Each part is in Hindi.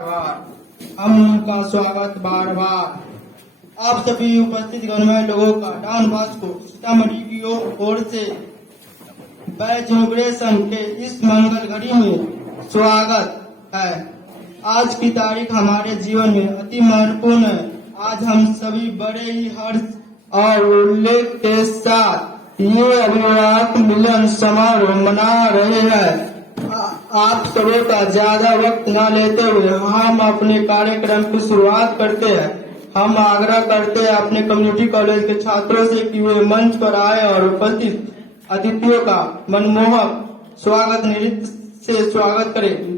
हम उनका स्वागत बार बार आप सभी उपस्थित गणमान्य लोगों का डाउन बास्को सीतामढ़ी की ओर से बैच इनॉग्रेशन के इस मंगल घड़ी में स्वागत है। आज की तारीख हमारे जीवन में अति महत्वपूर्ण है। आज हम सभी बड़े ही हर्ष और उल्लेख के साथ ये अभिवादन मिलन समारोह मना रहे हैं। आप सबों का ज्यादा वक्त न लेते हुए हम अपने कार्यक्रम की शुरुआत करते हैं। हम आग्रह करते हैं अपने कम्युनिटी कॉलेज के छात्रों से कि वे मंच पर आए और उपस्थित अतिथियों का मनमोहक स्वागत नृत्य से स्वागत करें।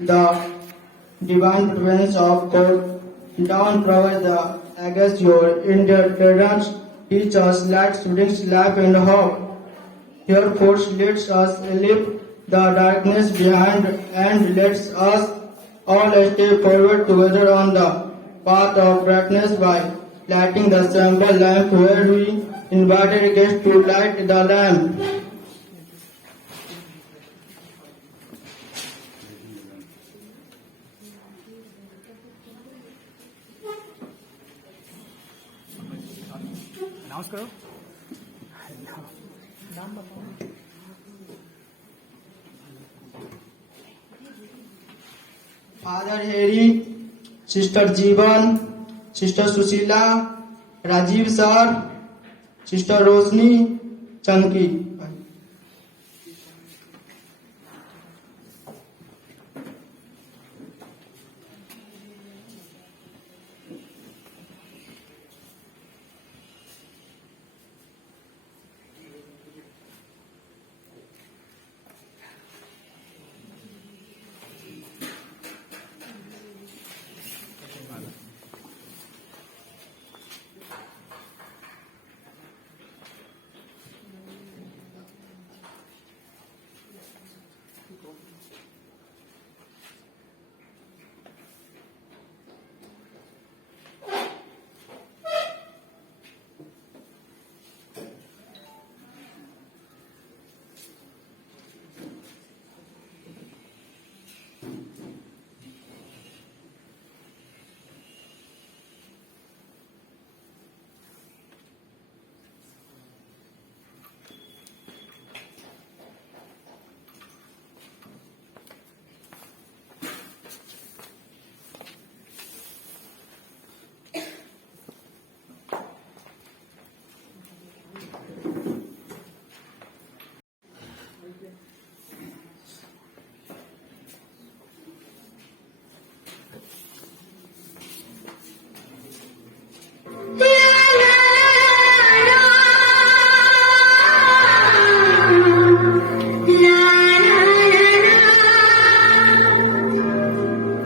the divine providence of God. Down provide the against your indifference. Teach us, let students laugh and hope. Your force lets us leave the darkness behind and lets us all step forward together on the path of brightness by lighting the simple lamp where we invited guests to light the lamp. Announce करो. Father Harry, Sister Jeevan, Sister Susila, Rajiv Sir, Sister Rosni, Chunky.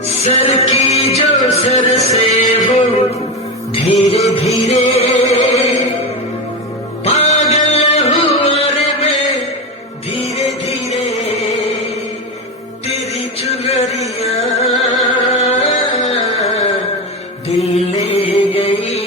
Sir की जो सर से वो धीरे धीरे पागल हुआ रे मैं धीरे धीरे तेरी चुनरिया दिल ले गई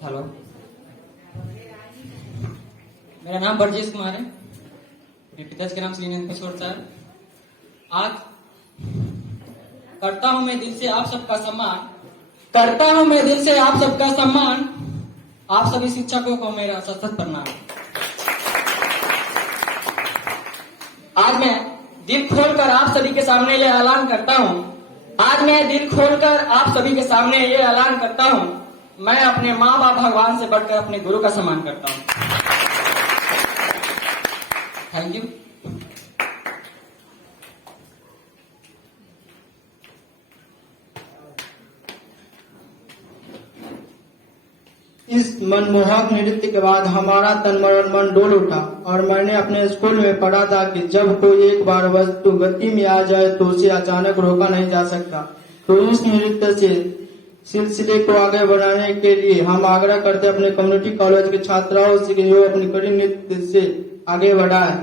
हेलो, मेरा नाम बरजेश कुमार है। मेरे पिताजी के नाम श्री नरेंद्र किशोर सर। आज करता हूं मैं दिल से आप सबका सम्मान, करता हूं मैं दिल से आप सबका सम्मान। आप सभी शिक्षकों को मेरा सत सत प्रणाम। आज मैं दिल खोलकर आप सभी के सामने ये ऐलान करता हूं, आज मैं दिल खोलकर आप सभी के सामने ये ऐलान करता हूं, मैं अपने माँ बाप भगवान से बढ़कर अपने गुरु का सम्मान करता हूं। Thank you. इस मनमोहक नृत्य के बाद हमारा तन मन डोल उठा और मैंने अपने स्कूल में पढ़ा था कि जब कोई एक बार वस्तु गति में आ जाए तो उसे अचानक रोका नहीं जा सकता। तो इस नृत्य से सिलसिले को आगे बढ़ाने के लिए हम आग्रह करते अपने कम्युनिटी कॉलेज के छात्राओं से कि जो अपनी कड़ी नृत्य से आगे बढ़ाए।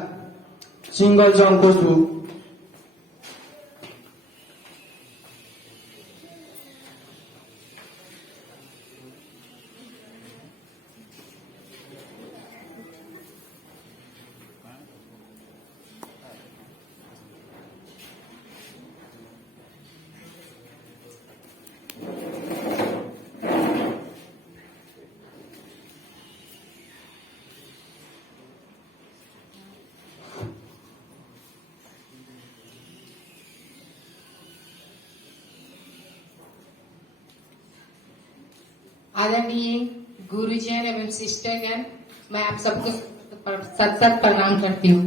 सिंगल सॉन्ग खुशबू। आदरणीय गुरुजन एवं सिस्टरगण, मैं आप सबको सत सत प्रणाम करती हूँ।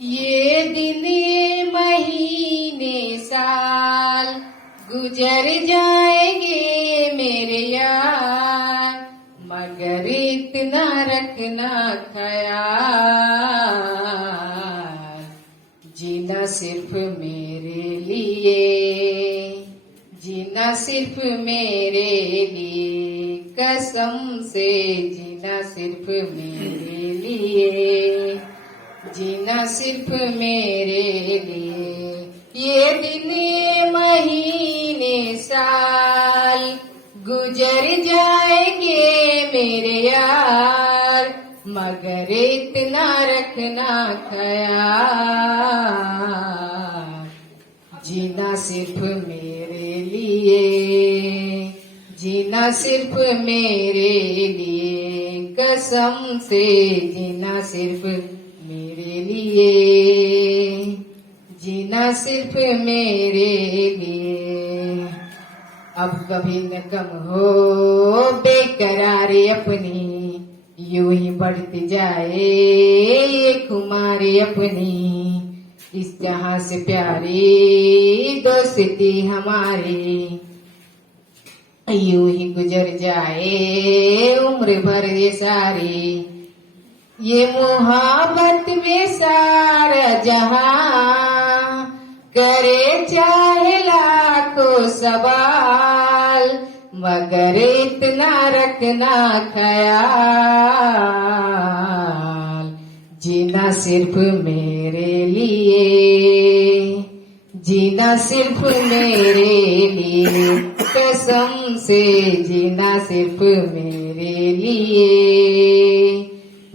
ये दिन ये महीने साल गुजर जाएंगे मेरे यार, मगर इतना रखना ख्याल, जीना सिर्फ मेरे लिए, जीना सिर्फ मेरे लिए, कसम से जीना सिर्फ मेरे लिए, जीना सिर्फ मेरे लिए। ये दिन ये महीने साल गुजर जाएंगे मेरे यार, मगर इतना रखना ख्याल, जीना सिर्फ मेरे लिए, जीना सिर्फ मेरे लिए, कसम से जीना सिर्फ मेरे लिए, जीना सिर्फ मेरे लिए। अब कभी न कम हो बेकरारी अपनी, यूं ही बढ़ती जाए ये खुमारी अपनी, इस जहां से प्यारी दोस्ती हमारी, यूं ही गुजर जाए उम्र भर ये सारी, ये मोहब्बत में सारा जहां करे चाहे लाखों सवाल, मगर इतना रखना ख्याल, जीना सिर्फ मेरे लिए, जीना सिर्फ मेरे लिए, कसम से जीना सिर्फ मेरे लिए,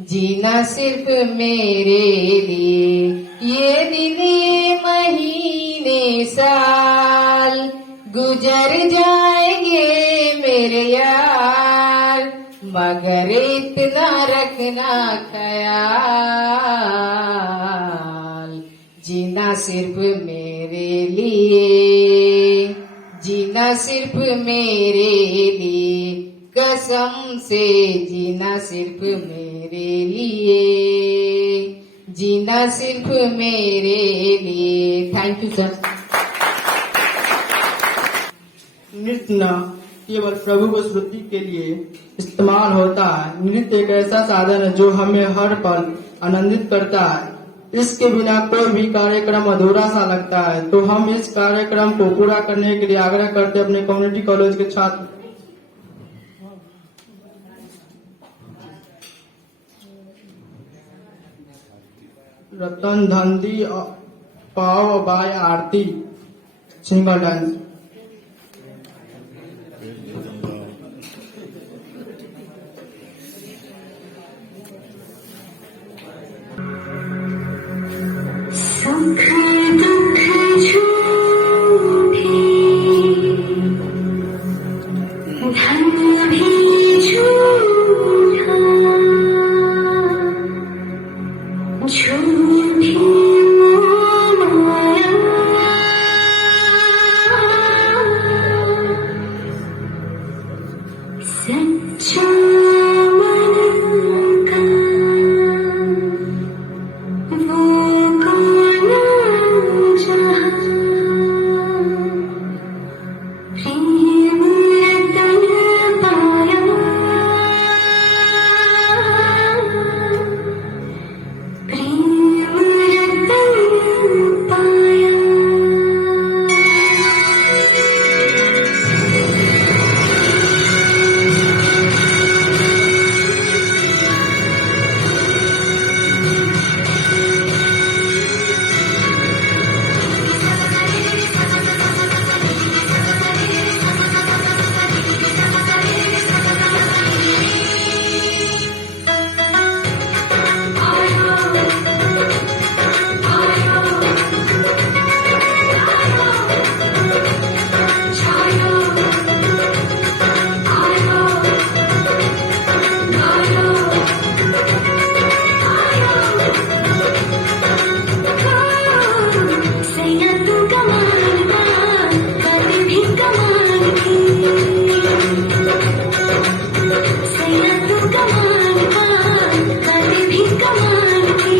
जीना सिर्फ मेरे लिए। ये दिन ये महीने साल गुजर जाएंगे मेरे यार, मगर इतना रखना ख्याल, जीना सिर्फ मेरे लिए, जीना सिर्फ मेरे लिए, कसम से जीना सिर्फ मेरे लिए, जीना सिर्फ मेरे लिए। Thank you sir. नृत्य न केवल प्रभु को स्मृति के लिए इस्तेमाल होता है, नृत्य एक ऐसा साधन है जो हमें हर पल आनंदित करता है। इसके बिना कोई भी कार्यक्रम अधूरा सा लगता है। तो हम इस कार्यक्रम को पूरा करने के लिए आग्रह करते अपने कम्युनिटी कॉलेज के छात्र रतन धंधी पाव बाय आरती सिंगल डांस। सुख दुख झूठे धन भी झूठा झूठी माया सच्चा मन का वो कौन जहाँ प्रेम रतन पाया प्रेम रतन पाया। सैया तू कमाल का कभी भी कमाल की सैया तू कमाल का कभी भी कमाल की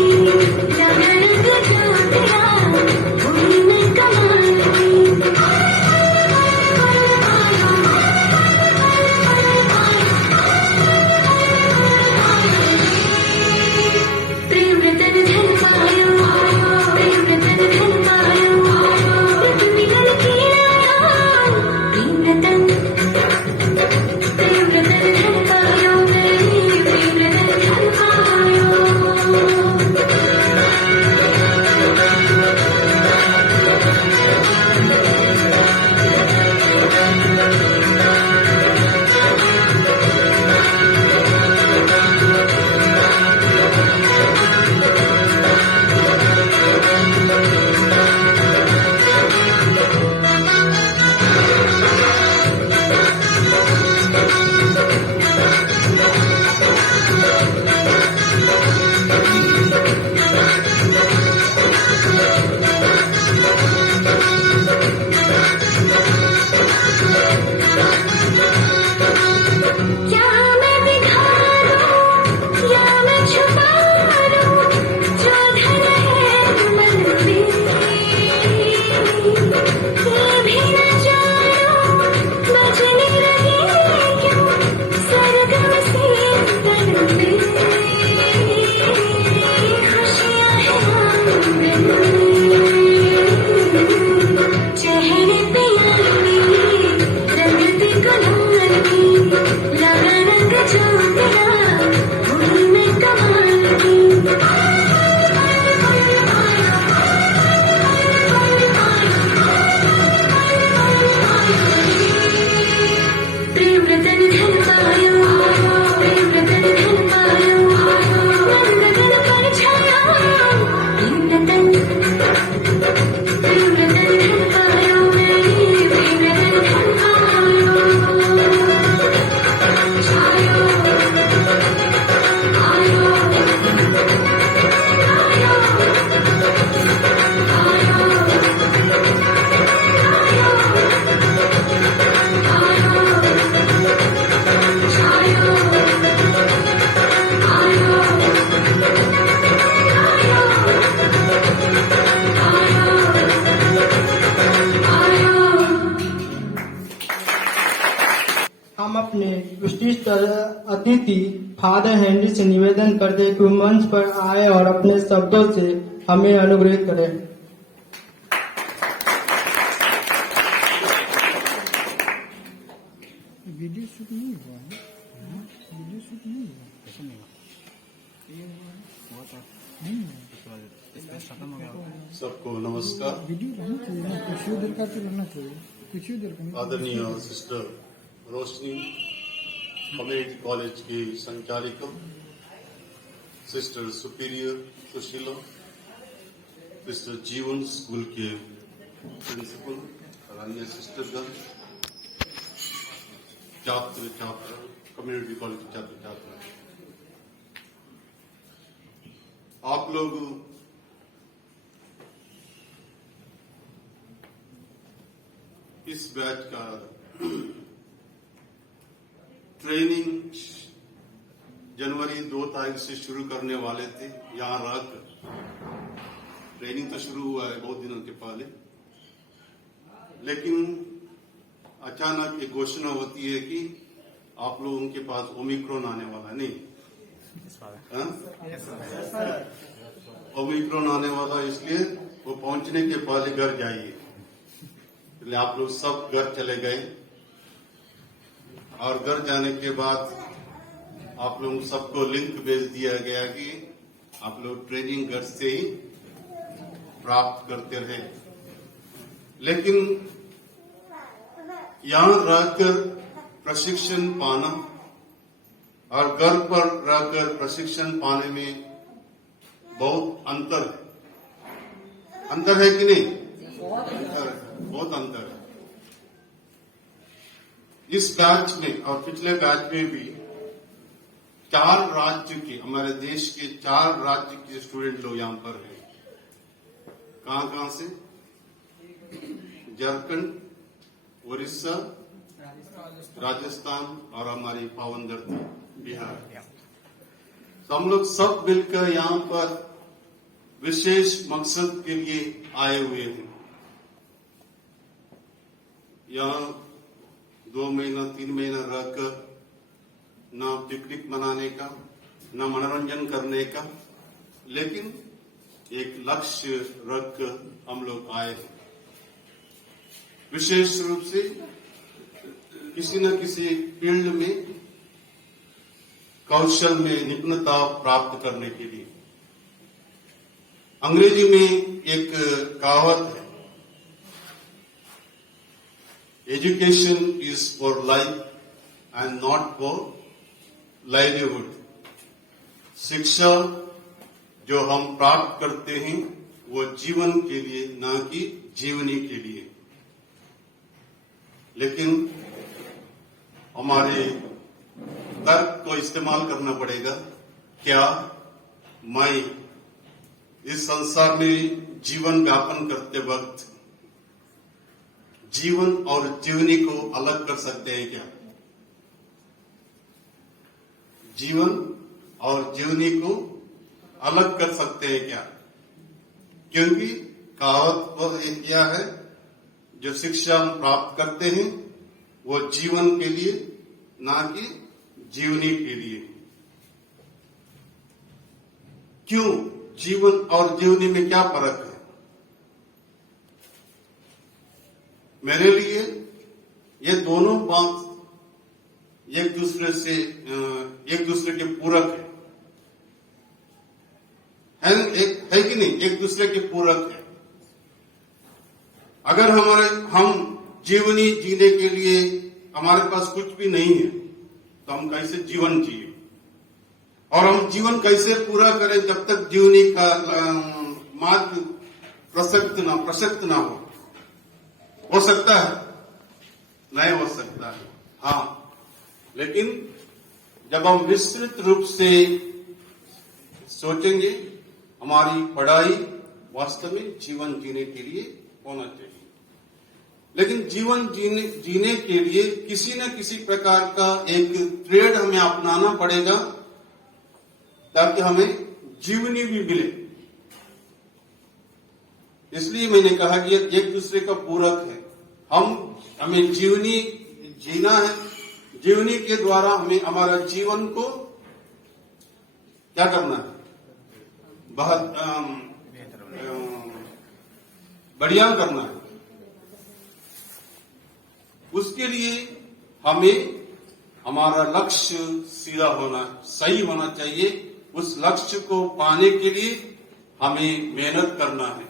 रंग रंग जो तेरा हुई मैं कमाल की। प्रेम रतन धन पायो प्रेम रतन धन पायो प्रेम मिलन की आया प्रेम रतन धन पायो प्रेम रतन धन पायो। क्या मैं दिखाऊं या मैं छुपा लूं जो धन है मन में ये भी न जानूं बजने लगे क्यों सरगम से तन पे खुशियां हैं आंगन में चेहरे पे आईने रंगती गुलाल की लगा रंग जो तेरा हुई मैं कमाल की। प्रेम रतन धन पायो प्रेम रतन धन पायो मन गगन पर छाया प्रेम रतन धन पायो प्रेम रतन धन पायो। छायो आयो हम अपने विशिष्ट अतिथि फादर हेनरी से निवेदन करते हैं कि वो मंच पर आए और अपने शब्दों से हमें अनुग्रहित करें। वीडियो शूट नहीं हुआ है, वीडियो शूट नहीं हुआ, नहीं हुआ, खत्म हो गया। सबको नमस्कार। वीडियो रहना चाहिए ना, कुछ ही देर का तो रहना चाहिए, कुछ ही देर का। आदरणीय सिस्टर रोशनी, कम्युनिटी कॉलेज की संचालिका, सिस्टर सुपीरियर सुशीला, सिस्टर जीवन स्कूल के प्रिंसिपल और अन्य सिस्टरगण, छात्र छात्रा, कम्युनिटी कॉलेज के छात्र छात्रा, आप लोग इस बैच का ट्रेनिंग जनवरी 2 तारीख से शुरू करने वाले थे। यहां रहकर ट्रेनिंग तो शुरू हुआ है बहुत दिनों के पहले, लेकिन अचानक एक घोषणा होती है कि आप लोगों के पास ओमिक्रॉन आने वाला नहीं, ओमिक्रॉन आने वाला, इसलिए वो पहुंचने के पहले घर जाइए। इसलिए आप लोग सब घर चले गए और घर जाने के बाद आप लोगों सबको लिंक भेज दिया गया कि आप लोग ट्रेनिंग घर से ही प्राप्त करते रहे। लेकिन यहां रहकर प्रशिक्षण पाना और घर पर रहकर प्रशिक्षण पाने में बहुत अंतर है। अंतर है कि नहीं? बहुत अंतर है। इस बैच में और पिछले बैच में भी 4 राज्य के, हमारे देश के 4 राज्य के स्टूडेंट लोग यहां पर हैं। कहां से? झारखंड, उड़ीसा, राजस्थान और हमारी पावन धरती बिहार। तो हम लोग सब मिलकर यहां पर विशेष मकसद के लिए आए हुए हैं। यहाँ 2 महीना 3 महीना रहकर न पिकनिक मनाने का, न मनोरंजन करने का, लेकिन एक लक्ष्य रखकर हम लोग आए हैं। विशेष रूप से किसी न किसी फील्ड में कौशल में निपुणता प्राप्त करने के लिए। अंग्रेजी में एक कहावत है, education is for life and not for livelihood. शिक्षा जो हम प्राप्त करते हैं वो जीवन के लिए, न कि जीवनी के लिए। लेकिन हमारे तर्क को इस्तेमाल करना पड़ेगा। क्या मैं इस संसार में जीवन व्यापन करते वक्त जीवन और जीवनी को अलग कर सकते हैं क्या? जीवन और जीवनी को अलग कर सकते हैं क्या? क्योंकि कहावत पर क्या है, जो शिक्षा हम प्राप्त करते हैं वो जीवन के लिए, ना कि जीवनी के लिए। क्यों? जीवन और जीवनी में क्या फर्क है? मेरे लिए ये दोनों बात एक दूसरे के पूरक है कि नहीं? एक दूसरे के पूरक है। अगर हम जीवनी जीने के लिए हमारे पास कुछ भी नहीं है तो हम कैसे जीवन जिए? और हम जीवन कैसे पूरा करें जब तक जीवनी का मार्ग प्रशस्त ना हो सकता है? नहीं हो सकता है। हाँ, लेकिन जब हम विस्तृत रूप से सोचेंगे, हमारी पढ़ाई वास्तव में जीवन जीने के लिए होना चाहिए। लेकिन जीवन जीने के लिए किसी न किसी प्रकार का एक ट्रेड हमें अपनाना पड़ेगा ताकि हमें जीवनी भी मिले। इसलिए मैंने कहा कि एक दूसरे का पूरक है। हमें जीवनी जीना है, जीवनी के द्वारा हमें हमारा जीवन को क्या करना है? बहुत बढ़िया करना है। उसके लिए हमें हमारा लक्ष्य सीधा होना, सही होना चाहिए। उस लक्ष्य को पाने के लिए हमें मेहनत करना है।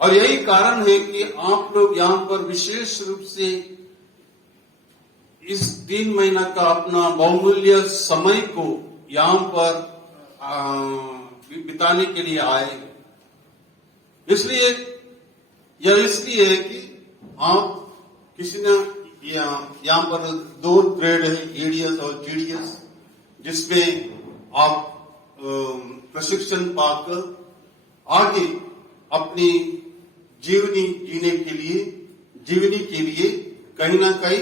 और यही कारण है कि आप लोग यहाँ पर विशेष रूप से इस 3 महीना का अपना बहुमूल्य समय को यहाँ पर बिताने के लिए आए। इसलिए यह इसलिए है कि आप किसी ने यहाँ पर 2 ट्रेड है, एडीएस और जीडीएस, जिसमें आप प्रशिक्षण पाकर आगे अपनी जीवनी के लिए कहीं ना कहीं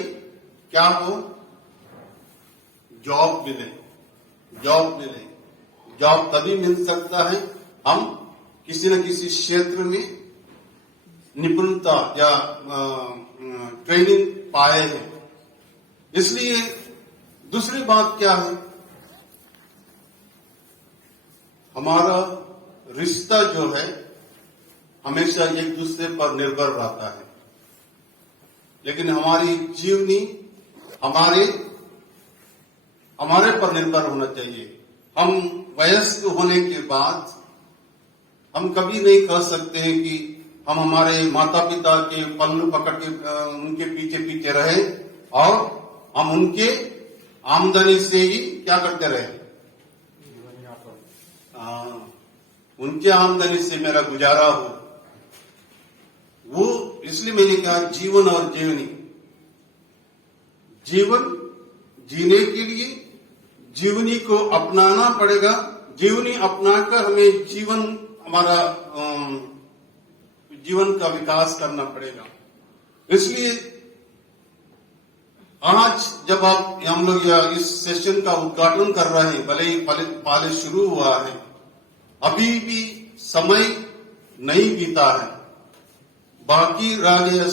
क्या हो, जॉब मिले। जॉब तभी मिल सकता है हम किसी न किसी क्षेत्र में निपुणता या ट्रेनिंग पाए हैं। इसलिए दूसरी बात क्या है, हमारा रिश्ता जो है हमेशा एक दूसरे पर निर्भर रहता है, लेकिन हमारी जीवनी हमारे पर निर्भर होना चाहिए। हम वयस्क होने के बाद हम कभी नहीं कह सकते हैं कि हम हमारे माता पिता के पल्लू पकड़ के उनके पीछे पीछे रहे और हम उनके आमदनी से ही क्या करते रहे, उनके आमदनी से मेरा गुजारा हो। वो इसलिए मैंने कहा जीवन और जीवन जीने के लिए जीवनी को अपनाना पड़ेगा। जीवनी अपनाकर हमें हमारा जीवन का विकास करना पड़ेगा। इसलिए आज जब हम लोग इस सेशन का उद्घाटन कर रहे हैं, भले ही पहले शुरू हुआ है, अभी भी समय नहीं बीता है। बाकी रह गए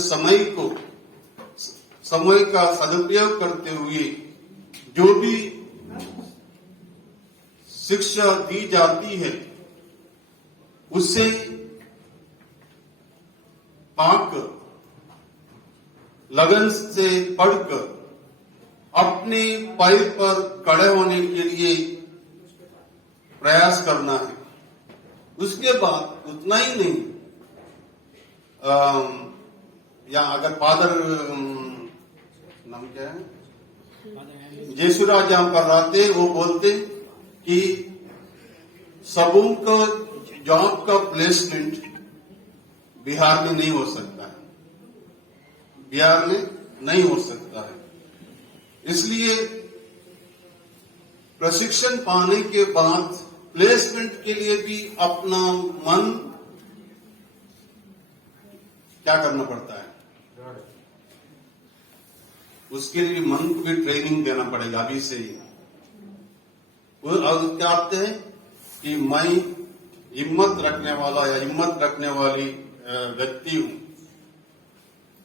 समय का सदुपयोग करते हुए जो भी शिक्षा दी जाती है उसे पाकर लगन से पढ़कर अपने पैर पर खड़े होने के लिए प्रयास करना है। उसके बाद उतना ही नहीं, या अगर फादर नाम क्या है, जेसुराज जहां पर रहते वो बोलते कि सबों का जॉब का प्लेसमेंट बिहार में नहीं हो सकता है। इसलिए प्रशिक्षण पाने के बाद प्लेसमेंट के लिए भी अपना मन क्या करना पड़ता है, उसके लिए मन को भी ट्रेनिंग देना पड़ेगा अभी से ही। वो क्या कहते हैं कि मैं हिम्मत रखने वाला या हिम्मत रखने वाली व्यक्ति हूं,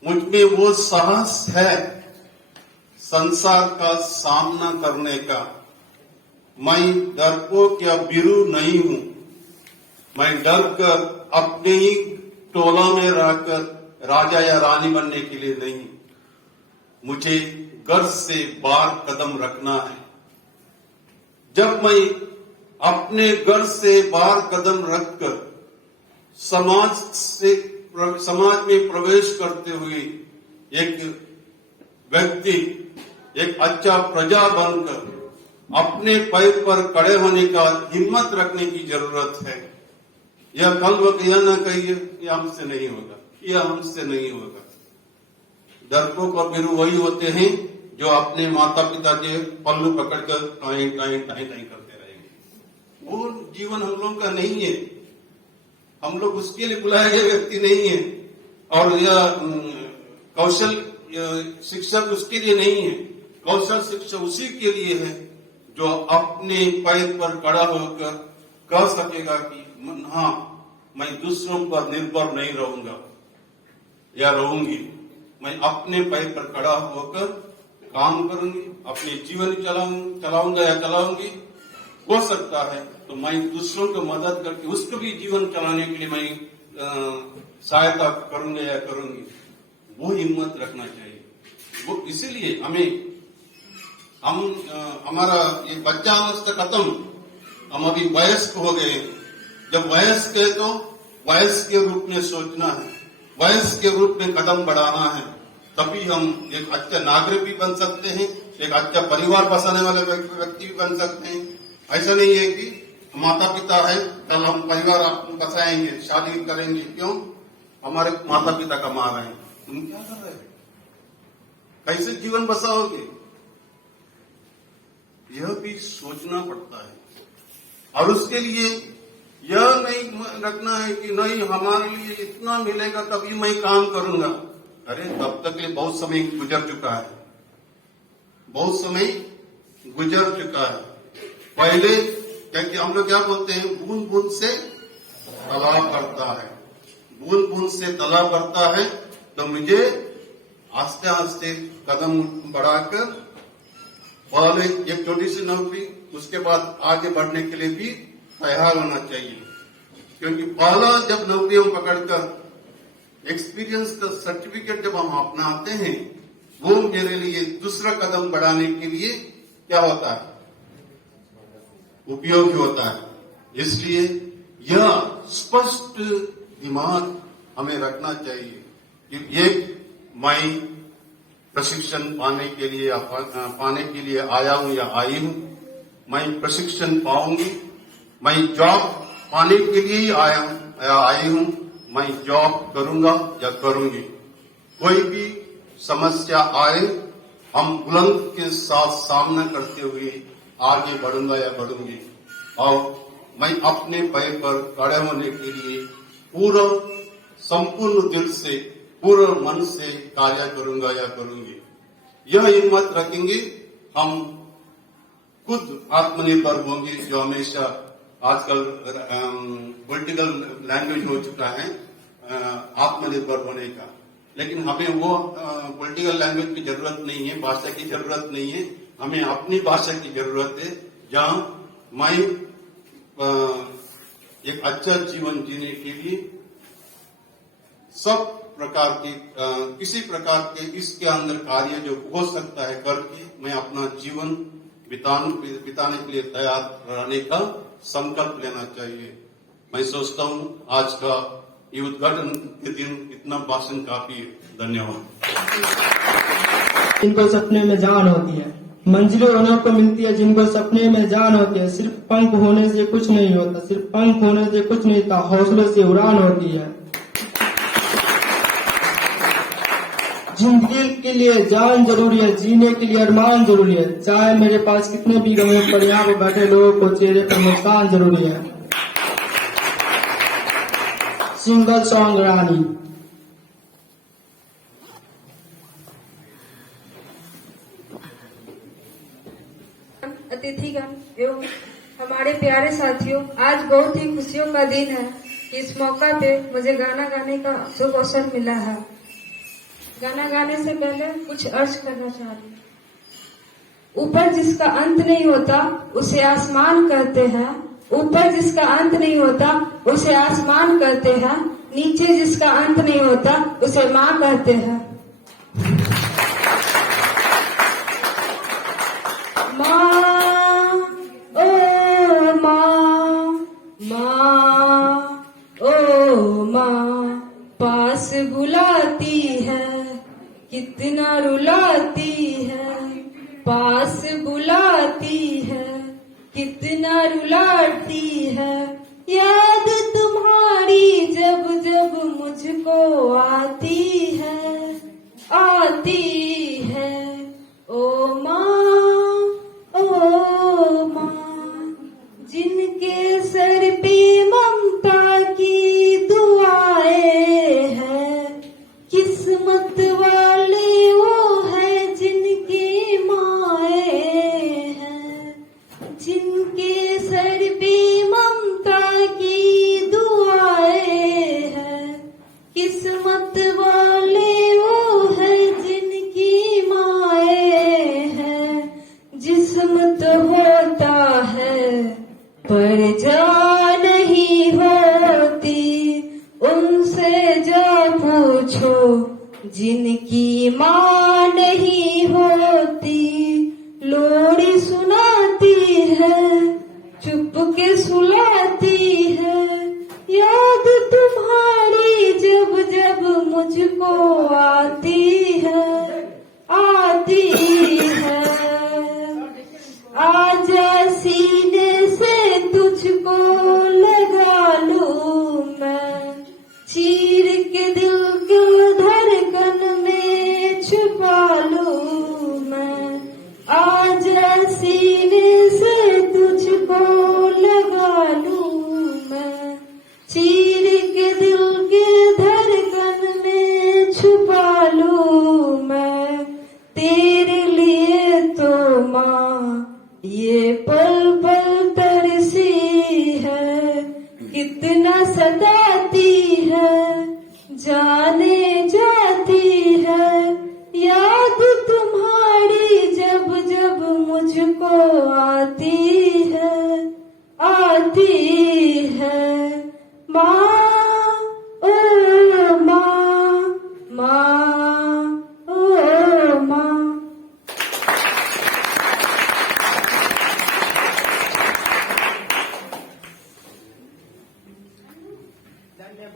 मुझ में वो साहस है संसार का सामना करने का। मैं डरपोक या भीरू नहीं हूं। मैं डर कर अपने ही टोला में रहकर राजा या रानी बनने के लिए नहीं, मुझे गर्व से बार कदम रखना है। जब मैं अपने गर्व से बार कदम रखकर समाज में प्रवेश करते हुए एक व्यक्ति एक अच्छा प्रजा बनकर अपने पैर पर खड़े होने का हिम्मत रखने की जरूरत है। यह कल वक्त यह न कहिए यह हमसे नहीं होगा। डरपोक और भीरू वही होते हैं जो अपने माता पिता के पल्लू पकड़कर टाई करते रहेंगे। वो जीवन हम लोग का नहीं है, हम लोग उसके लिए बुलाए गए व्यक्ति नहीं है। और यह कौशल शिक्षक उसके लिए नहीं है, कौशल शिक्षा उसी के लिए है जो अपने पैर पर खड़ा होकर कह सकेगा कि हाँ, मैं दूसरों पर निर्भर नहीं रहूंगा या रहूंगी। मैं अपने पैर पर खड़ा होकर काम करूंगी, अपने जीवन चलाऊंगा या चलाऊंगी। हो सकता है तो मैं दूसरों को मदद करके उसको भी जीवन चलाने के लिए मैं सहायता करूंगा या करूंगी। वो हिम्मत रखना चाहिए। वो इसीलिए हमारा ये बच्चा अवस्था खत्म, हम अभी वयस्क हो गए। जब वयस्क है तो वयस्क के रूप में सोचना है, वयस्क के रूप में कदम बढ़ाना है, तभी हम एक अच्छा नागरिक भी बन सकते हैं, एक अच्छा परिवार बसाने वाले व्यक्ति भी बन सकते हैं। ऐसा नहीं है कि माता पिता है कल हम परिवार बसाएंगे, शादी करेंगे, क्यों? हमारे माता पिता कमा रहे हैं, तुम क्या कर रहे हो? कैसे जीवन बसाओगे? यह भी सोचना पड़ता है। और उसके लिए यह नहीं रखना है कि नहीं हमारे लिए इतना मिलेगा तभी मैं काम करूंगा। अरे तब तक के लिए बहुत समय गुजर चुका है, बहुत समय गुजर चुका है। पहले क्योंकि हम लोग क्या बोलते हैं, बूंद बूंद से तालाब भरता है, बूंद बूंद से तालाब भरता है। तो मुझे आस्ते आस्ते कदम बढ़ाकर पहले एक छोटी सी नौकरी, उसके बाद आगे बढ़ने के लिए भी तैयार होना चाहिए। क्योंकि पहला जब नौकरी हम पकड़कर एक्सपीरियंस का सर्टिफिकेट जब हम अपनाते हैं, वो मेरे लिए दूसरा कदम बढ़ाने के लिए क्या होता है, उपयोगी होता है। इसलिए यह स्पष्ट दिमाग हमें रखना चाहिए कि ये मैं प्रशिक्षण पाने के लिए आया हूं या आई हूं, मैं प्रशिक्षण पाऊंगी, मैं जॉब पाने के लिए ही आया हूं या आई हूं, मैं जॉब करूंगा या करूंगी। कोई भी समस्या आए, हम बुलंद के साथ सामना करते हुए आगे बढ़ूंगा या बढ़ूंगी, और मैं अपने पैर पर खड़े होने के लिए पूरा संपूर्ण दिल से, पूरा मन से कार्य करूंगा या करूंगी। यह हिम्मत रखेंगे, हम खुद आत्मनिर्भर होंगे, जो हमेशा आजकल पॉलिटिकल लैंग्वेज हो चुका है आत्मनिर्भर होने का। लेकिन हमें वो पॉलिटिकल लैंग्वेज की जरूरत नहीं है, भाषा की जरूरत नहीं है, हमें अपनी भाषा की जरूरत है, जहां मैं एक अच्छा जीवन जीने के लिए सब प्रकार के किसी प्रकार के इसके अंदर कार्य जो हो सकता है करके मैं अपना जीवन बिताने के लिए तैयार रहने का संकल्प लेना चाहिए। मैं सोचता हूं आज का ये उद्घाटन के दिन इतना भाषण काफी है। धन्यवाद। जिनको सपने में जान होती है, मंजिलें उन्हीं को मिलती है जिनको सपने में जान होती है। सिर्फ पंख होने से कुछ नहीं होता, सिर्फ पंख होने से कुछ नहीं होता, हौसलों से उड़ान होती है। जिंदगी के लिए जान जरूरी है, जीने के लिए अरमान जरूरी है। चाहे मेरे पास कितने भी गम हो, पर यहाँ पे बैठे लोगों को चेहरे पर मुस्कान जरूरी है। सिंगल सॉन्ग रानी। अतिथिगण एवं हमारे प्यारे साथियों, आज बहुत ही खुशियों का दिन है। इस मौका पे मुझे गाना गाने का शुभ अवसर मिला है। गाना गाने से पहले कुछ अर्ज करना चाहती हूँ। ऊपर जिसका अंत नहीं होता उसे आसमान कहते हैं, ऊपर जिसका अंत नहीं होता उसे आसमान कहते हैं, नीचे जिसका अंत नहीं होता उसे माँ कहते हैं। माँ ओ माँ, माँ ओ माँ, पास बुलाती है कितना रुलाती है, पास बुलाती है कितना रुलाती है। याद तुम्हारी जब जब मुझको आती है, आती है। ओ माँ, ओ माँ, जिनके सर पे ममता की दुआएं हैं, किस्मत वाले वो है जिनके माए हैं, जिनके सर पे ममता की दुआएं हैं, किस्मत वाले वो है जिनकी माए हैं। जिस्म तो होता है पर जान नहीं होती, उनसे जा पूछो जिनकी माँ नहीं होती। लोरी सुनाती है चुप के सुलाती है, याद तुम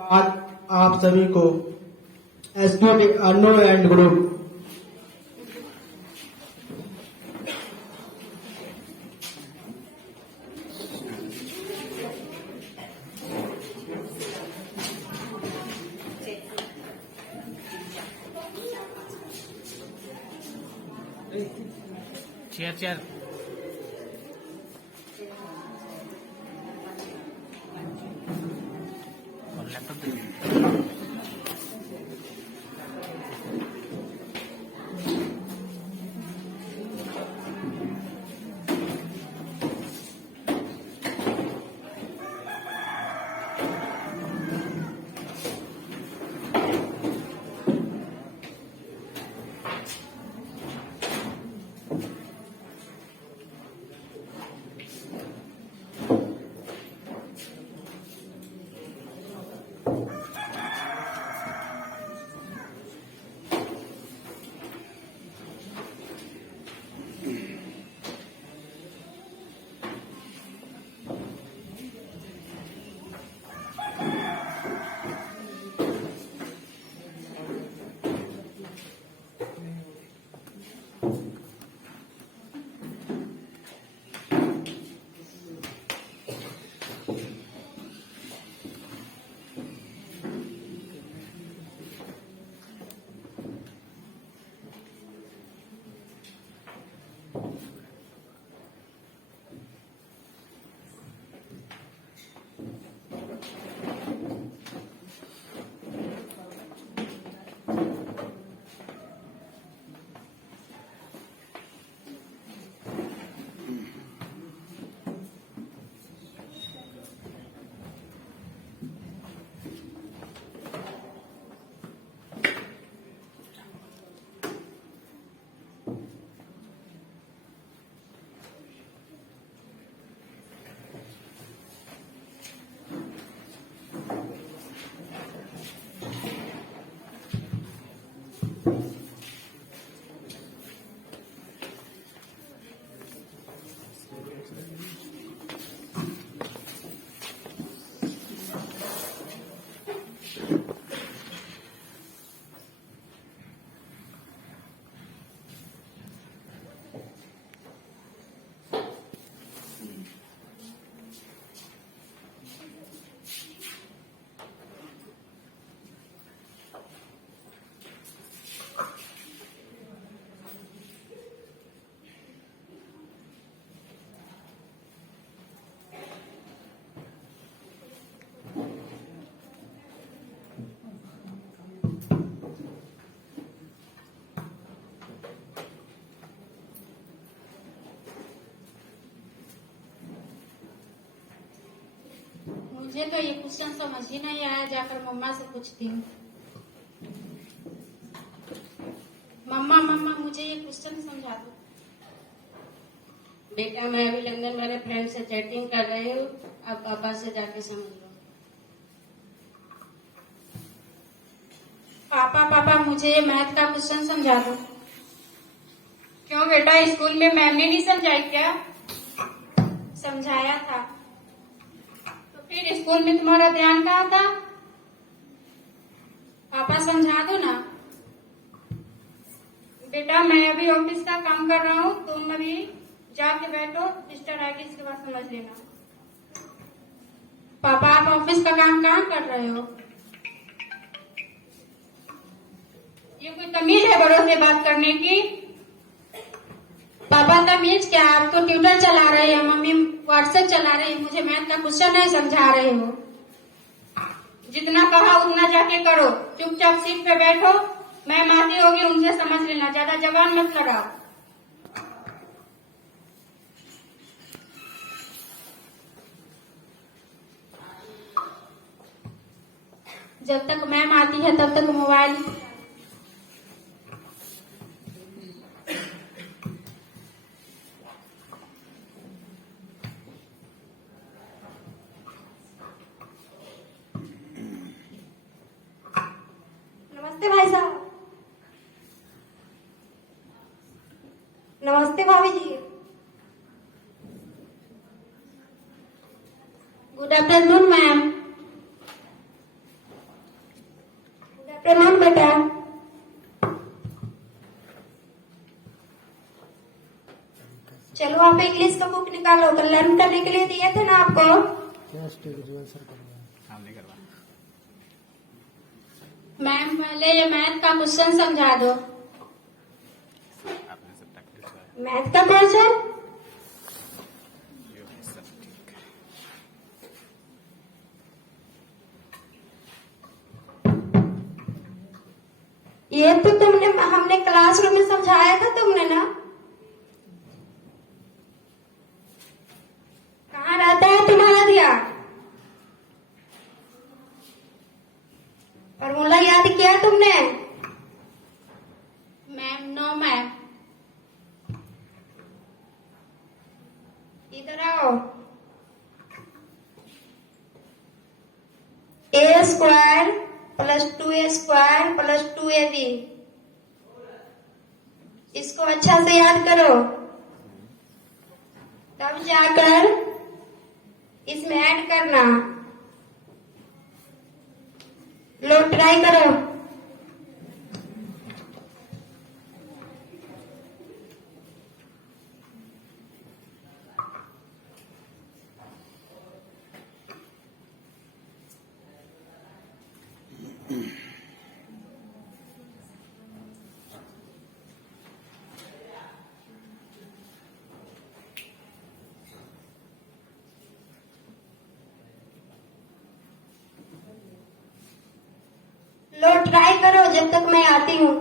बाद आप सभी को एसक्यूटी अर्नो एंड ग्रुप चेयर और लैपटॉप दे मुझे तो ये क्वेश्चन समझ ही नहीं आया, जाकर मम्मा से पूछती हूँ। मम्मा मम्मा मुझे ये क्वेश्चन समझा दो। बेटा मैं अभी लंदन मेरे फ्रेंड से चैटिंग कर रही हूँ, आप पापा से जाके समझ लो। पापा पापा मुझे ये मैथ का क्वेश्चन समझा दो। क्यों बेटा स्कूल में मैम ने नहीं समझाई क्या? समझाया था। तो फिर स्कूल में तुम्हारा ध्यान कहाँ था? पापा समझा दो ना। बेटा मैं अभी ऑफिस का काम कर रहा हूँ, तुम अभी जाके बैठो, सिस्टर आएगी इसके बाद समझ लेना। पापा आप ऑफिस का काम कहाँ कर रहे हो? ये कोई तमीज है बड़ों से बात करने की? पापा तमीज क्या, आप तो ट्यूटर चला रहे हैं, मम्मी व्हाट्सएप चला रही है, मुझे मैथ का क्वेश्चन नहीं समझा रहे हो। जितना कहा उतना जाके करो, चुपचाप सीट पे बैठो, मैम आती होगी उनसे समझ लेना, ज्यादा जबान मत लगाओ। जब तक मैम आती है तब तक मोबाइल नमस्ते भाई साहब। नमस्ते भाभी जी। Good afternoon ma'am. चलो आप इंग्लिश का बुक निकालो, तो लर्न करने के लिए दिए थे ना आपको। क्या स्टेज जो है सर करवा मैम पहले ये मैथ का क्वेश्चन समझा दो। मैथ का क्वेश्चन ये तो हमने क्लासरूम में समझाया था तुमने ना। कहाँ रहता है तुम्हारा ध्यान? फॉर्मूला याद किया तुमने? Ma'am no ma'am. इधर आओ। A square plus 2a square plus 2ab, इसको अच्छा से याद करो, तब जाकर इसमें ऐड करना। लो ट्राई करो। लो ट्राई करो जब तक मैं आती हूँ।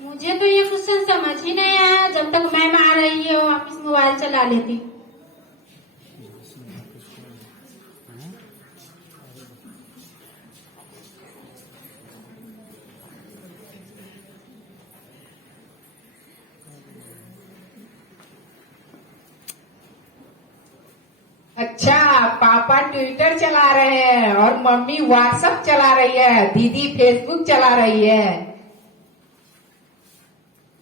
मुझे तो ये क्वेश्चन समझ ही नहीं आया, जब तक मैम आ रही है वापिस मोबाइल चला लेती हूँ। अच्छा, पापा ट्विटर चला रहे हैं और मम्मी व्हाट्सएप चला रही है, दीदी फेसबुक चला रही है।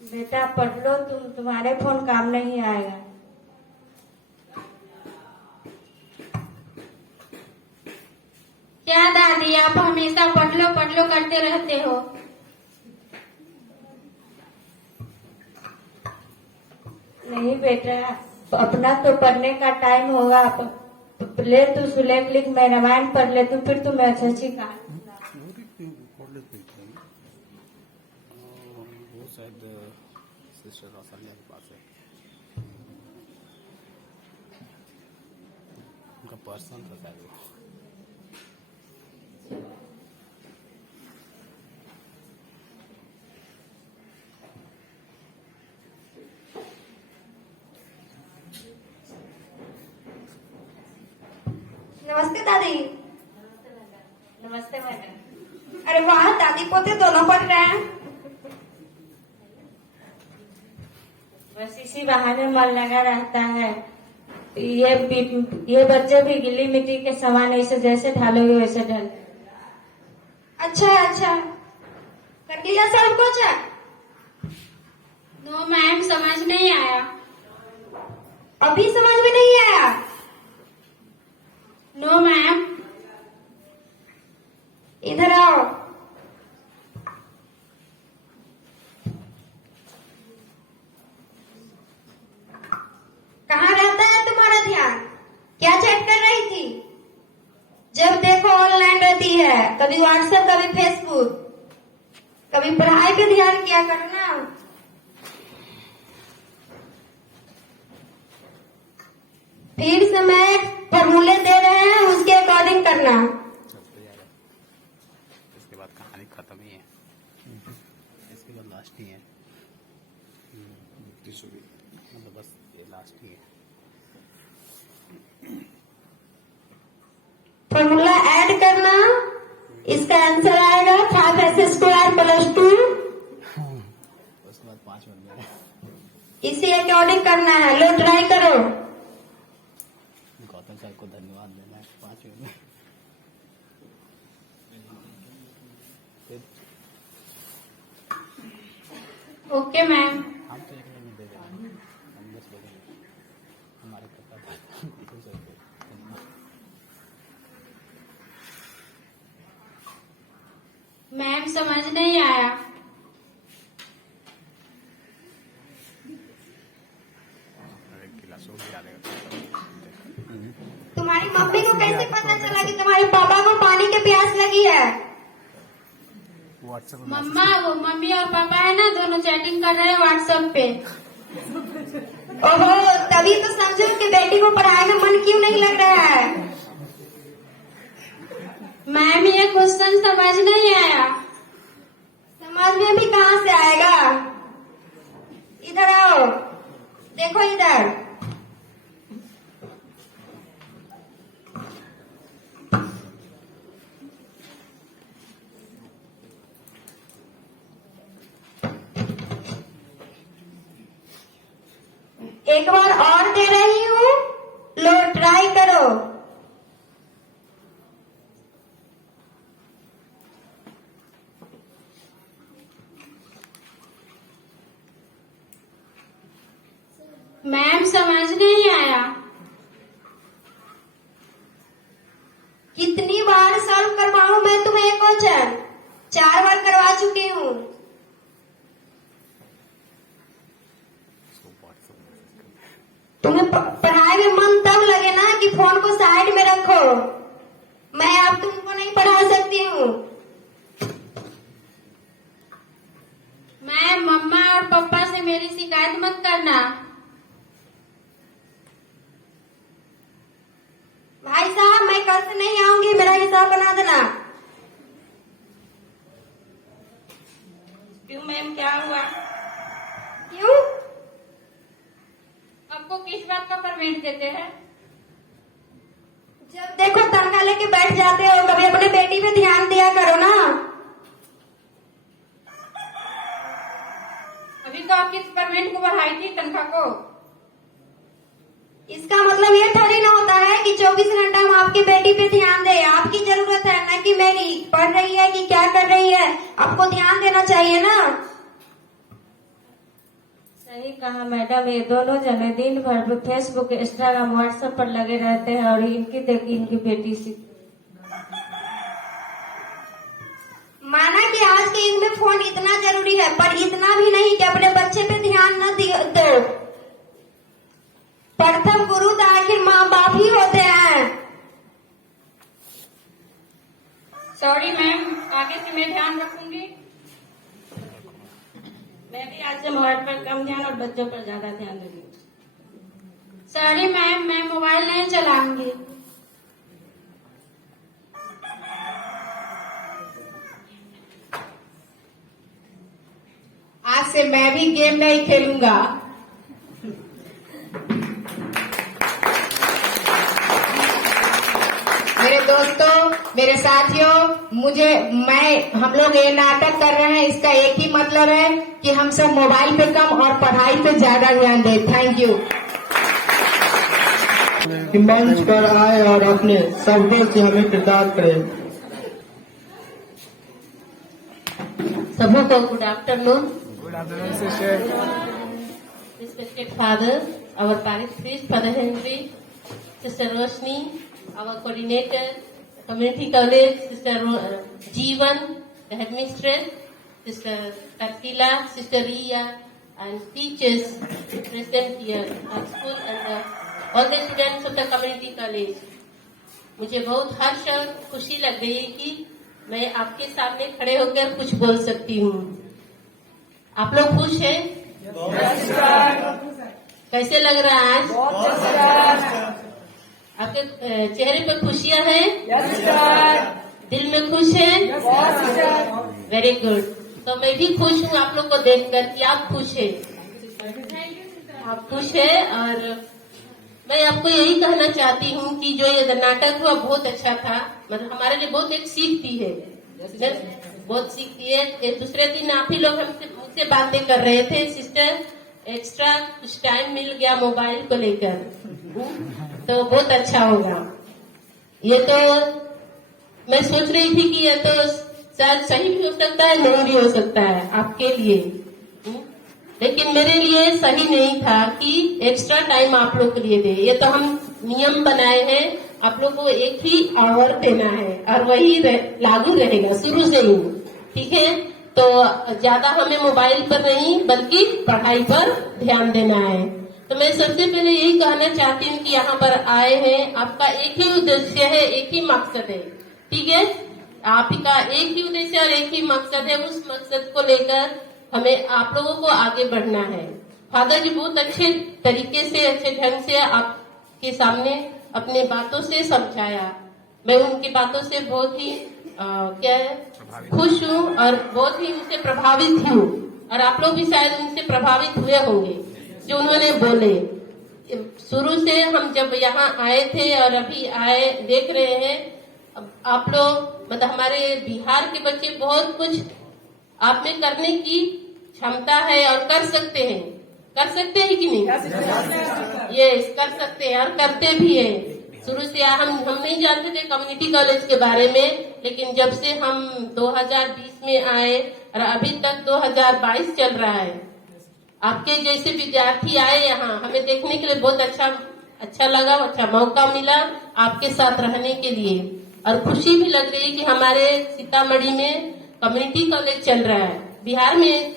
बेटा पढ़ लो, तुम्हारे फोन काम नहीं आएगा। क्या दादी, आप हमेशा पढ़ लो करते रहते हो। नहीं बेटा, अपना तो पढ़ने का टाइम होगा। ले तू सुलेख लिख, मैं रामायण पढ़ ले तू, फिर तुम्हें अच्छी कहानी। वो शायद सिस्टर रोसालिया के पास है, उनका पर्सन था शायद वो। नमस्ते दादी। नमस्ते मैडम। अरे वाह, दादी पोते दोनों पढ़ रहे हैं। बस इसी बहाने मन लगा रहता है। ये बच्चे भी गिल्ली मिट्टी के समान ऐसे जैसे ढालोगे वैसे ढल। अच्छा, कर लिया सब कुछ? नो मैम, समझ नहीं आया। अभी समझ में नहीं आया? No ma'am. इधर आओ। कहाँ रहता है तुम्हारा ध्यान? क्या चेक कर रही थी? जब देखो ऑनलाइन रहती है, कभी व्हाट्सएप कभी फेसबुक, कभी पढ़ाई पे ध्यान किया करो ना। फिर से मैं फॉर्मूले दे रहे हैं, उसके अकॉर्डिंग करना। इसके बाद कहानी खत्म ही है, इसके बाद लास्ट ही है, मतलब बस ये लास्ट ही है। फॉर्मूला ऐड करना, इसका आंसर आएगा 5s स्क्वायर प्लस 2। उसके बाद 5 बन गए। इसी अकॉर्डिंग करना है। लो ट्राई करो। गौतम सर को धन्यवाद देना है 5 में। Okay ma'am. हम तो 1 में दे देंगे, हम 10 लोग हमारे पता था। मैम समझ नहीं आया। तुम्हारी मम्मी को कैसे पता चला कि तुम्हारे पापा को पानी की प्यास लगी है? मम्मा, वो मम्मी और पापा है ना, दोनों चैटिंग कर रहे हैं व्हाट्सएप पे। ओहो, तभी तो समझो कि बेटी को पढ़ाई में मन क्यों नहीं लग रहा है। मैम ये क्वेश्चन समझ नहीं आया। समझ में भी कहाँ से आएगा? इधर आओ, देखो इधर। एक बार और दे रही हूँ, लो ट्राई करो। मैम समझ नहीं आया। कितनी बार सॉल्व करवाऊं मैं तुम्हें क्वेश्चन? 4 बार करवा चुकी हूँ। तुम्हें पढ़ाई में मन तब लगे ना कि फोन को साइड में रखो। मैं अब तुमको नहीं पढ़ा सकती हूँ। मैम मम्मा और पापा से मेरी शिकायत मत करना। भाई साहब, मैं कल से नहीं आऊंगी, मेरा हिसाब बना देना। क्यों मैम, क्या हुआ? क्यों? आपको किस बात का परमिट देते हैं? जब देखो तनख्वाह लेके बैठ जाते हो, कभी अपने बेटी पे ध्यान दिया करो ना। अभी तो आप किस परमिट को बढ़ाई थी तनख्वाह को? इसका मतलब ये थोड़ी ना होता है कि 24 घंटा हम आपकी बेटी पे ध्यान दें। आपकी जरूरत है ना कि मेरी। पढ़ रही है कि क्या कर रही है, आपको ध्यान देना चाहिए ना। सही कहा मैडम, ये दोनों जने दिन भर फेसबुक, इंस्टाग्राम, व्हाट्सएप पर लगे रहते हैं और इनकी देखी इनकी बेटी सी। माना कि आज के युग में फोन इतना जरूरी है, पर इतना भी नहीं कि अपने बच्चे पे ध्यान न दो। प्रथम गुरु तो आखिर माँ बाप ही होते हैं। सॉरी मैम, आगे से मैं ध्यान रखूंगी। मैं भी आज से मोबाइल पर कम ध्यान और बच्चों पर ज्यादा ध्यान दूंगी। सॉरी मैम, मैं मोबाइल नहीं चलाऊंगी। आज से मैं भी गेम नहीं खेलूंगा। मेरे दोस्तों, मेरे साथियों, हम लोग ये नाटक कर रहे हैं, इसका एक ही मतलब है कि हम सब मोबाइल पे कम और पढ़ाई पे ज्यादा ध्यान दें। Thank you. कि मंच पर आए और अपने शब्दों से हमें कृतार्थ करें। सबको good afternoon. Good afternoon, sister. Respected father, our parish priest, Father Henry, Sister Roshni, our coordinator, community college, Sister Jeevan, the headmistress, Sister Tarsila, Sister Riya, and teachers present here at school and all the students of the community college. मुझे बहुत हर्ष और खुशी लग रही है कि मैं आपके सामने खड़े होकर कुछ बोल सकती हूँ। आप लोग खुश हैं? कैसे लग रहा है आज? आपके चेहरे पर खुशियाँ हैं? दिल में खुश हैं? Very good. तो मैं भी खुश हूँ आप लोग को देखकर कि आप खुश हैं। आप खुश हैं और मैं आपको यही कहना चाहती हूँ कि जो ये नाटक हुआ बहुत अच्छा था। मतलब हमारे लिए बहुत एक सीख दी है, बहुत सीख दी है। दूसरे दिन आप ही लोग हमसे बातें कर रहे थे, सिस्टर एक्स्ट्रा कुछ टाइम मिल गया मोबाइल को लेकर, तो बहुत अच्छा होगा। ये तो मैं सोच रही थी कि ये तो शायद सही भी हो सकता है, नहीं भी हो सकता है आपके लिए, लेकिन मेरे लिए सही नहीं था कि एक्स्ट्रा टाइम आप लोग के लिए दे। ये तो हम नियम बनाए हैं, आप लोग को एक ही आवर देना है और वही लागू रहेगा शुरू से ही। ठीक है। तो ज्यादा हमें मोबाइल पर नहीं बल्कि पढ़ाई पर ध्यान देना है। तो मैं सबसे पहले यही कहना चाहती हूँ कि यहाँ पर आए हैं, आपका एक ही उद्देश्य है, एक ही मकसद है, ठीक है। आपका एक ही उद्देश्य और एक ही मकसद है। उस मकसद को लेकर हमें आप लोगों को आगे बढ़ना है। फादर जी बहुत अच्छे तरीके से, अच्छे ढंग से आपके सामने अपने बातों से समझाया। मैं उनकी बातों से बहुत ही क्या है खुश हूँ और बहुत ही उनसे प्रभावित हूँ, और आप लोग भी शायद उनसे प्रभावित हुए होंगे जो उन्होंने बोले। शुरू से हम जब यहाँ आए थे और अभी आए देख रहे हैं, आप लोग मतलब हमारे बिहार के बच्चे बहुत कुछ आप में करने की क्षमता है और कर सकते हैं कि नहीं? यस, कर सकते हैं और करते भी हैं। शुरू से हम नहीं जानते थे कम्युनिटी कॉलेज के बारे में, लेकिन जब से हम 2020 में आए और अभी तक 2022 चल रहा है, आपके जैसे विद्यार्थी आए यहाँ, हमें देखने के लिए बहुत अच्छा लगा, अच्छा मौका मिला आपके साथ रहने के लिए, और खुशी भी लग रही है कि हमारे सीतामढ़ी में कम्युनिटी कॉलेज चल रहा है। बिहार में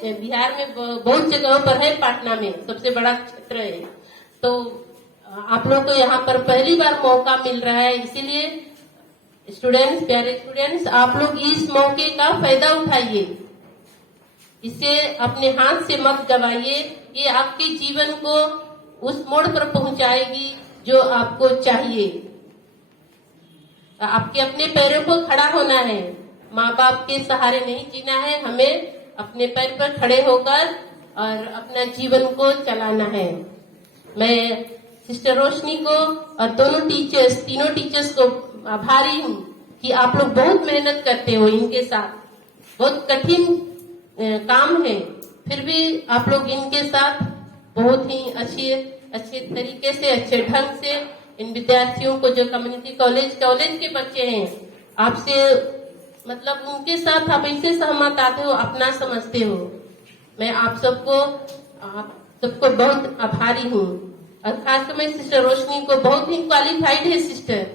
बहुत जगहों पर है, पटना में सबसे बड़ा क्षेत्र है। तो आप लोग को यहाँ पर पहली बार मौका मिल रहा है, इसीलिए स्टूडेंट्स, प्यारे स्टूडेंट्स, आप लोग इस मौके का फायदा उठाइए, इसे अपने हाथ से मत गवाइए। ये आपके जीवन को उस मोड़ पर पहुंचाएगी जो आपको चाहिए। आपके अपने पैरों पर खड़ा होना है, माँ बाप के सहारे नहीं जीना है, हमें अपने पैर पर खड़े होकर और अपना जीवन को चलाना है। मैं सिस्टर रोशनी को और तीनों टीचर्स को आभारी हूँ कि आप लोग बहुत मेहनत करते हो, इनके साथ बहुत कठिन काम है, फिर भी आप लोग इनके साथ बहुत ही अच्छे तरीके से, अच्छे ढंग से इन विद्यार्थियों को, जो कम्युनिटी कॉलेज के बच्चे हैं, आपसे मतलब उनके साथ आप ऐसे सहमत आते हो, अपना समझते हो। मैं आप सबको बहुत आभारी हूँ, और खासकर मैं सिस्टर रोशनी को, बहुत ही क्वालिफाइड है सिस्टर,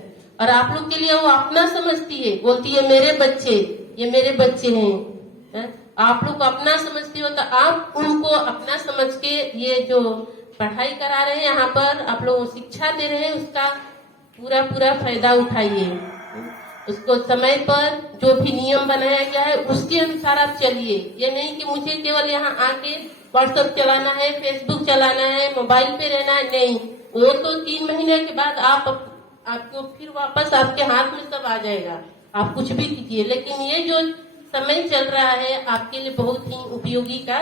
और आप लोग के लिए वो अपना समझती है, बोलती है मेरे बच्चे, ये मेरे बच्चे हैं। आप लोग को अपना समझती हो तो आप उनको अपना समझ के ये जो पढ़ाई करा रहे हैं यहाँ पर, आप लोग शिक्षा दे रहे हैं, उसका पूरा फायदा उठाइए। उसको समय पर जो भी नियम बनाया गया है उसके अनुसार आप चलिए। ये नहीं कि मुझे केवल यहाँ आके व्हाट्सएप चलाना है, फेसबुक चलाना है, मोबाइल पे रहना है, नहीं। वो तो 3 महीने के बाद आपको फिर वापस आपके हाथ में सब आ जाएगा, आप कुछ भी कीजिए। लेकिन ये जो समय चल रहा है आपके लिए बहुत ही उपयोग का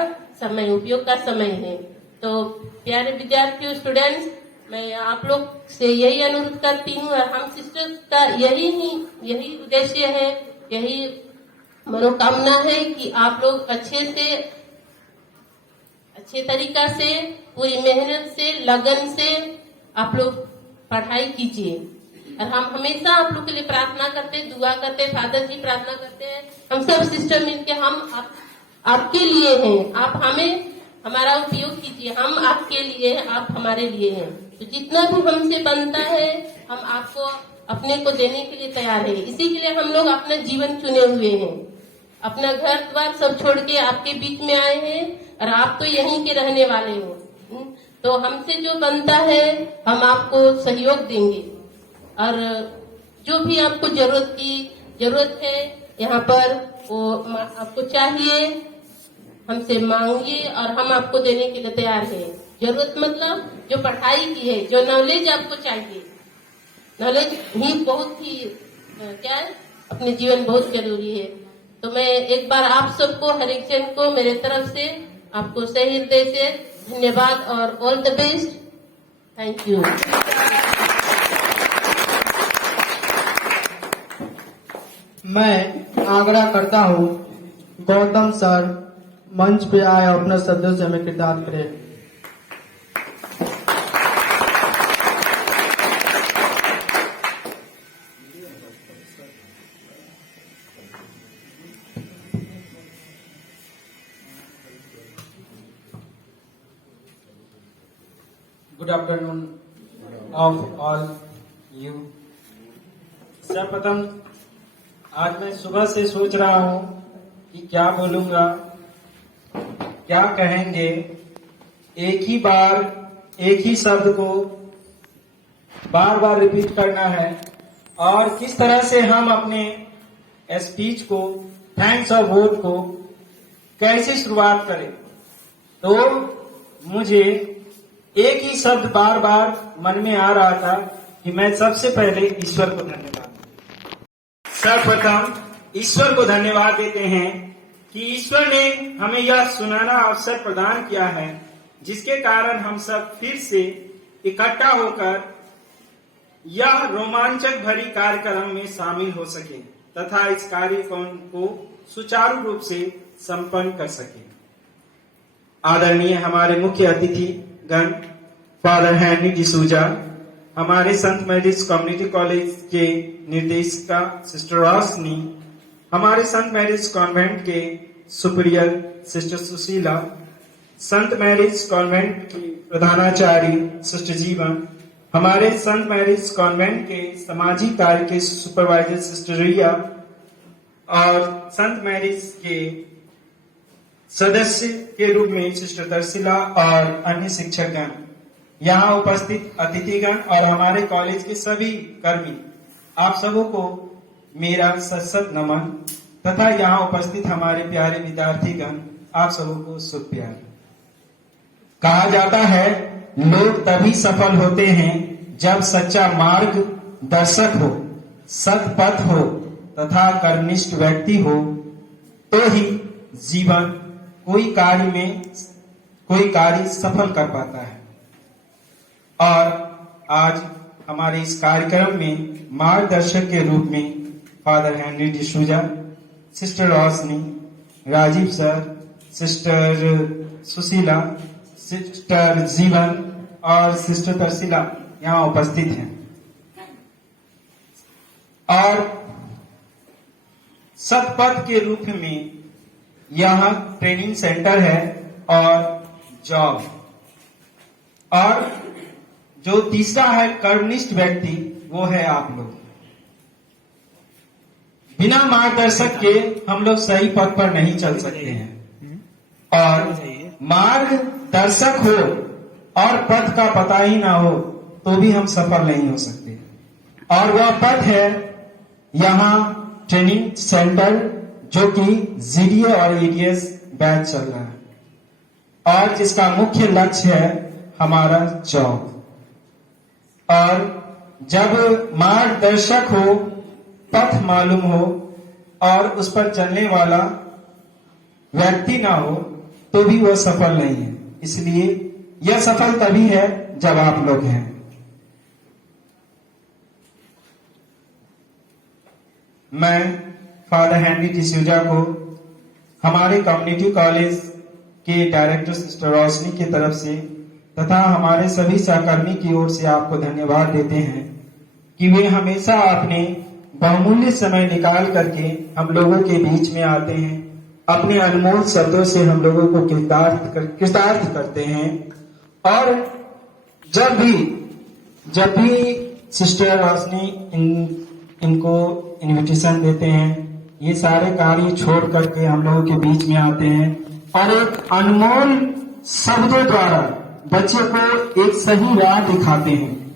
समय है। तो प्यारे विद्यार्थियों, स्टूडेंट्स, मैं आप लोग से यही अनुरोध करती हूँ, और हम सिस्टर्स का यही उद्देश्य है, यही मनोकामना है कि आप लोग अच्छे तरीका से, पूरी मेहनत से, लगन से आप लोग पढ़ाई कीजिए। और हम हमेशा आप लोग के लिए प्रार्थना करते, दुआ करते, फादर जी प्रार्थना करते हैं, हम सब सिस्टर मिलके हम आपके लिए हैं, आप हमारा उपयोग कीजिए, हम आपके लिए हैं, आप हमारे लिए हैं। तो जितना भी हमसे बनता है हम आपको अपने को देने के लिए तैयार है। इसी के लिए हम लोग अपना जीवन चुने हुए हैं, अपना घर द्वार सब छोड़ के आपके बीच में आए हैं, और आप तो यहीं के रहने वाले हो। तो हमसे जो बनता है हम आपको सहयोग देंगे, और जो भी आपको जरूरत है यहाँ पर, वो आपको चाहिए हमसे मांगिए, और हम आपको देने के लिए तैयार है। जरूरत मतलब जो पढ़ाई की है, जो नॉलेज आपको चाहिए, नॉलेज ही बहुत ही क्या है, अपने जीवन बहुत जरूरी है। तो मैं एक बार आप सबको, हर एक जन को मेरे तरफ से आपको सही हृदय से धन्यवाद और all the best. Thank you. मैं आग्रह करता हूँ गौतम सर मंच पे आए और अपने शब्दों से हमें कृतार्थ करें। Good afternoon of all you. सर्वप्रथम आज मैं सुबह से सोच रहा हूँ कि क्या बोलूंगा, क्या कहेंगे। एक ही बार एक ही शब्द को बार बार रिपीट करना है और किस तरह से हम अपने स्पीच को, थैंक्स और वोट को कैसे शुरुआत करें। तो मुझे एक ही शब्द बार बार मन में आ रहा था कि मैं सबसे पहले ईश्वर को धन्यवाद दूं। सर्वप्रथम ईश्वर को धन्यवाद देते हैं कि ईश्वर ने हमें यह सुनहरा अवसर प्रदान किया है, जिसके कारण हम सब फिर से इकट्ठा होकर यह रोमांचक भरी कार्यक्रम में शामिल हो सके तथा इस कार्यक्रम को सुचारू रूप से संपन्न कर सके। आदरणीय हमारे मुख्य अतिथि गण फादर हेनरी डिसूजा, हमारे संत मैरिज कम्युनिटी कॉलेज के निर्देशिका सिस्टर रोशनी, हमारे संत मैरिज कॉन्वेंट के सुपीरियर सिस्टर सुशीला, संत मैरिज कॉन्वेंट की प्रधानाचार्य सिस्टर जीवन, हमारे संत मैरिज कॉन्वेंट के सामाजिक कार्य के सुपरवाइजर सिस्टर रिया और संत मैरिज के सदस्य के रूप में सिस्टर दर्शिला और अन्य शिक्षकगण, यहाँ उपस्थित अतिथिगण और हमारे कॉलेज के सभी कर्मी, आप सबों को मेरा सत नमन तथा यहाँ उपस्थित हमारे प्यारे विद्यार्थीगण, आप सबों को शुभ प्यार। कहा जाता है लोग तभी सफल होते हैं जब सच्चा मार्ग दर्शक हो, सत्पथ हो तथा कर्मनिष्ठ व्यक्ति हो, तो ही जीवन कोई कार्य सफल कर पाता है। और आज हमारे इस कार्यक्रम में मार्गदर्शक के रूप में Father Henry D'Souza, sister Roshni, Rajiv sir, sister Sushila, sister Jeevan और सिस्टर दर्शिला यहाँ उपस्थित हैं। और सतपथ के रूप में यह ट्रेनिंग सेंटर है और जॉब, और जो तीसरा है कर्मनिष्ठ व्यक्ति, वो है आप लोग। बिना मार्गदर्शक के हम लोग सही पथ पर नहीं चल सकते हैं, और मार्गदर्शक हो और पथ का पता ही ना हो तो भी हम सफल नहीं हो सकते। और वह पथ है यहाँ ट्रेनिंग सेंटर, जो कि जीडीए और एडीएस बैच चल रहा है, और जिसका मुख्य लक्ष्य है हमारा जॉब। और जब मार्गदर्शक हो, पथ मालूम हो और उस पर चलने वाला व्यक्ति ना हो तो भी वह सफल नहीं है। इसलिए यह सफल तभी है जब आप लोग हैं। मैं फादर हेनरी डिसूजा को हमारे कम्युनिटी कॉलेज के डायरेक्टर सिस्टर रोशनी की तरफ से तथा हमारे सभी सहकर्मी की ओर से आपको धन्यवाद देते हैं कि वे हमेशा अपने बहुमूल्य समय निकाल करके हम लोगों के बीच में आते हैं, अपने अनमोल शब्दों से हम लोगों को कृतार्थ करते हैं। और जब भी सिस्टर रोशनी इनको इनविटेशन देते हैं, ये सारे कार्य छोड़ करके हम लोगों के बीच में आते हैं और एक अनमोल शब्दों द्वारा बच्चे को एक सही राह दिखाते हैं